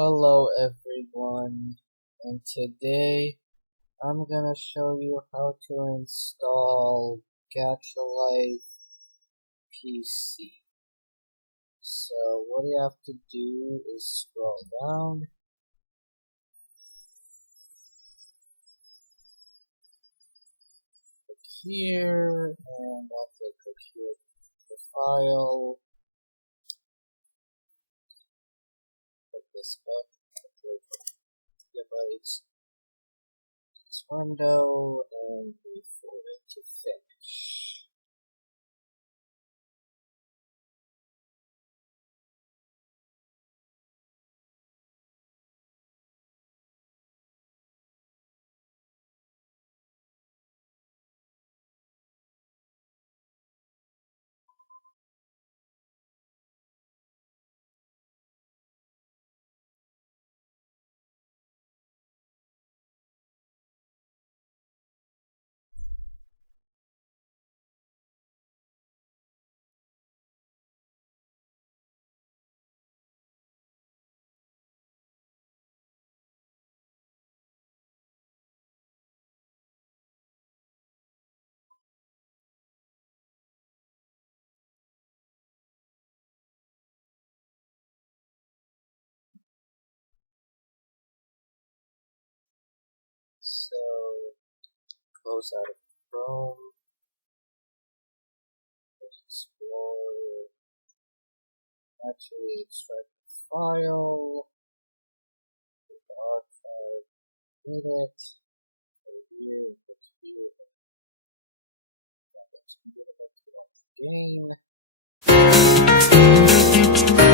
Hello everyone, and today I'm gonna show you how to install Gacha PC. So what you have to do is scroll down, click here, and also click here the file, click this button, click device, this window, and wait for it to finish. So close out of Chrome, explore, actually extract the file, the archive, edit, go here, click here, and that's going to launch the game.